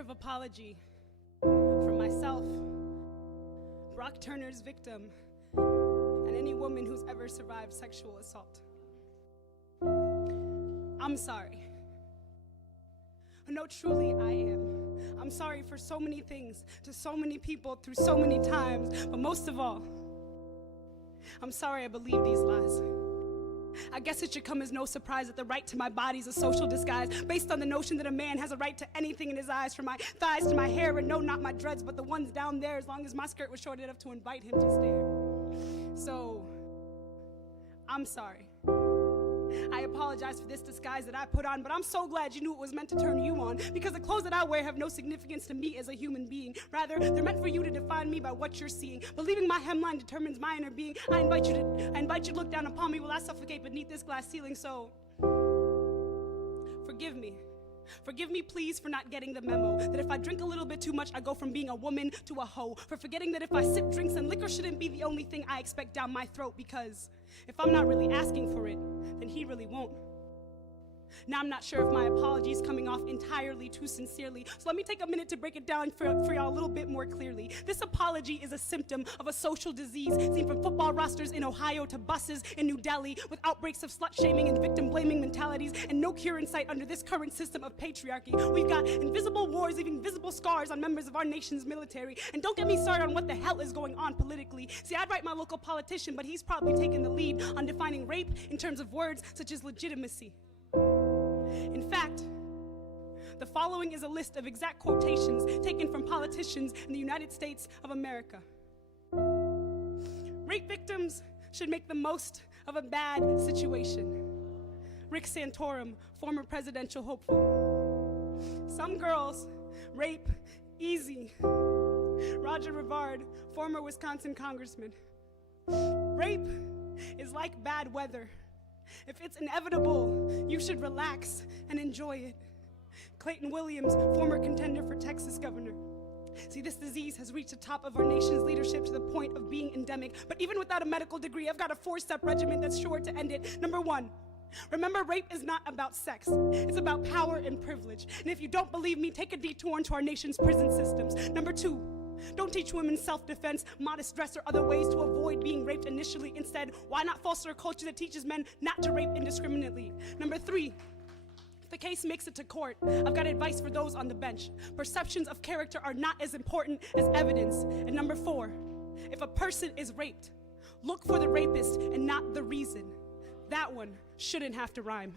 deserve apology from myself, Brock Turner's victim, and any woman who's ever survived sexual assault. I'm sorry. No, truly I am. I'm sorry for so many things, to so many people, through so many times, but most of all, I'm sorry I believe these lies. I guess it should come as no surprise that the right to my body is a social disguise based on the notion that a man has a right to anything in his eyes, from my thighs to my hair, and no, not my dreads, but the ones down there, as long as my skirt was short enough to invite him to stare. So, I'm sorry. I apologize for this disguise that I put on, but I'm so glad you knew it was meant to turn you on, because the clothes that I wear have no significance to me as a human being. Rather, they're meant for you to define me by what you're seeing. Believing my hemline determines my inner being, I invite you to look down upon me while I suffocate beneath this glass ceiling. So, forgive me. Forgive me, please, for not getting the memo that if I drink a little bit too much, I go from being a woman to a hoe. For forgetting that if I sip drinks, and liquor shouldn't be the only thing I expect down my throat, because if I'm not really asking for it, then he really won't. Now, I'm not sure if my apology is coming off entirely too sincerely, so let me take a minute to break it down for y'all a little bit more clearly. This apology is a symptom of a social disease seen from football rosters in Ohio to buses in New Delhi, with outbreaks of slut-shaming and victim-blaming mentalities, and no cure in sight under this current system of patriarchy. We've got invisible wars leaving visible scars on members of our nation's military, and don't get me started on what the hell is going on politically. See, I'd write my local politician, but he's probably taken the lead on defining rape in terms of words such as legitimacy. In fact, the following is a list of exact quotations taken from politicians in the United States of America. Rape victims should make the most of a bad situation. Rick Santorum, former presidential hopeful. Some girls rape easy. Roger Rivard, former Wisconsin congressman. Rape is like bad weather. If it's inevitable, you should relax and enjoy it. Clayton Williams, former contender for Texas governor. See, this disease has reached the top of our nation's leadership to the point of being endemic. But even without a medical degree, I've got a 4-step regimen that's sure to end it. Number 1, remember, rape is not about sex. It's about power and privilege. And if you don't believe me, take a detour into our nation's prison systems. Number 2, don't teach women self-defense, modest dress, or other ways to avoid being raped initially. Instead, why not foster a culture that teaches men not to rape indiscriminately? Number 3, if the case makes it to court, I've got advice for those on the bench. Perceptions of character are not as important as evidence. And number 4, if a person is raped, look for the rapist and not the reason. That one shouldn't have to rhyme.